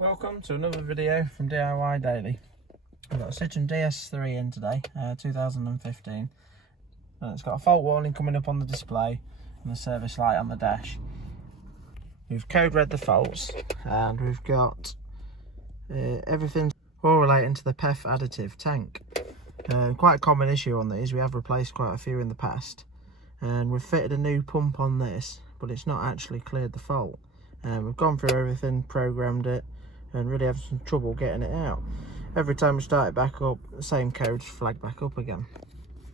Welcome to another video from DIY Daily. I've got a Citroen DS3 in today, 2015. And it's got a fault warning coming up on the display and the service light on the dash. We've code read the faults and we've got everything all relating to the Additive Tank. Quite a common issue on these. We have replaced quite a few in the past, and we've fitted a new pump on this, but it's not actually cleared the fault. We've gone through everything, programmed it, and really have some trouble getting it out. Every time we start it back up, the same codes flag back up again.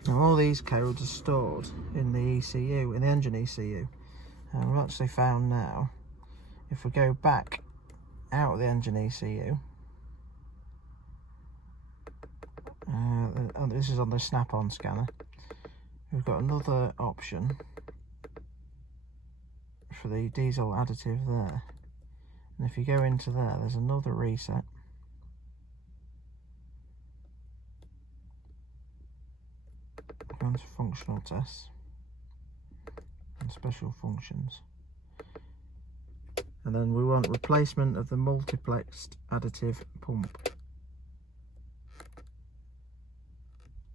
Now all these codes are stored in the ECU, in the engine ECU, and we've actually found now, if we go back out of the engine ECU, this is on the snap-on scanner, we've got another option for the Diesel Additive there, and if you go into there, there's another reset. Go into functional tests and special functions, and then we want replacement of the multiplexed additive pump.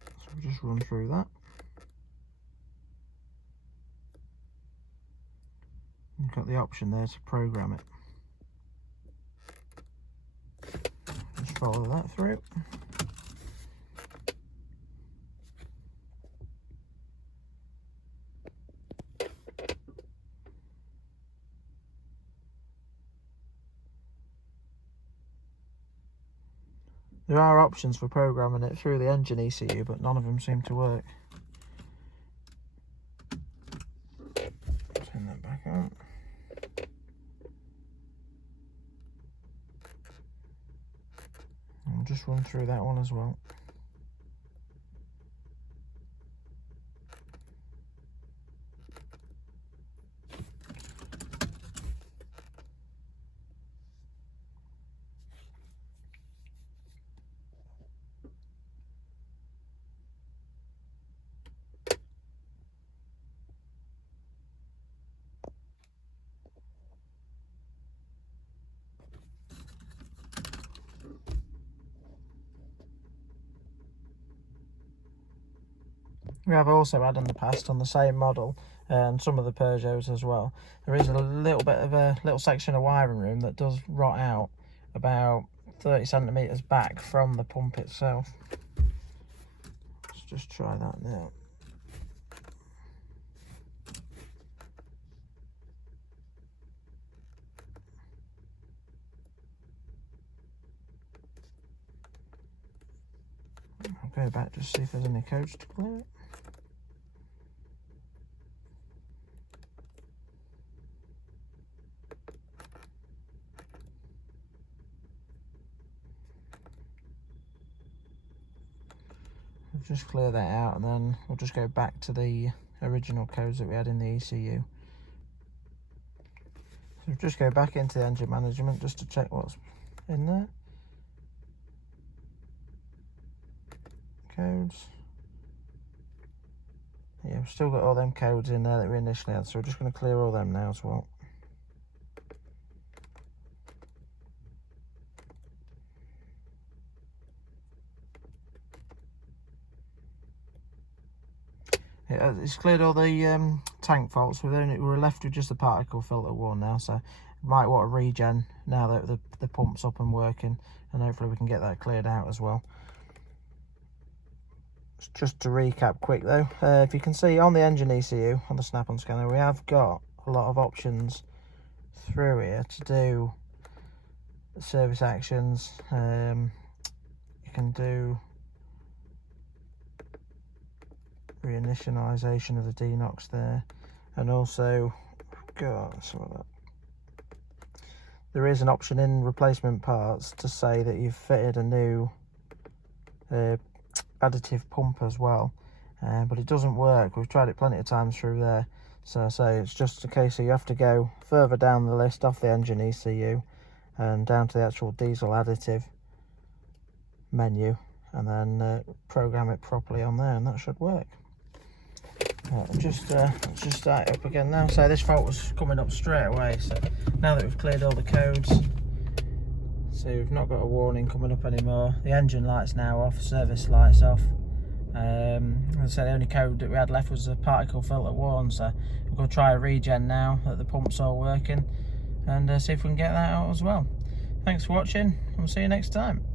So we'll just run through that. You've got the option there to program it. Just follow that through. There are options for programming it through the engine ECU, but none of them seem to work. Turn that back on. I'll just run through that one as well. We have also had in the past on the same model and some of the Peugeots as well, there is a little bit of a little section of wiring room that does rot out about 30 centimetres back from the pump itself. Let's just try that now. I'll go back just see if there's any codes to clear it. We'll just clear that out and then we'll just go back to the original codes that we had in the ECU. So we'll just go back into the engine management just to check what's in there. Codes. Yeah, we've still got all them codes in there that we initially had, so we're just going to clear all them now as well. It's cleared all the tank faults. We're left with just the particle filter one now, so we might want a regen now that the pump's up and working, and hopefully we can get that cleared out as well. Just to recap quick though, if you can see on the engine ECU, on the snap-on scanner, we have got a lot of options through here to do service actions. You can do reinitialization of the DNOX there, and also there is an option in replacement parts to say that you've fitted a new additive pump as well, but it doesn't work. We've tried it plenty of times through there, so it's just a case of you have to go further down the list off the engine ECU and down to the actual Diesel Additive menu, and then program it properly on there, and that should work. Let's just start it up again now. So this fault was coming up straight away, so now that we've cleared all the codes, So we've not got a warning coming up anymore. The engine light's now off, service light's off. As I said, the only code that we had left was a particle filter warn, so we're going to try a regen now that the pump's all working, and see if we can get that out as well. Thanks for watching, and we'll see you next time.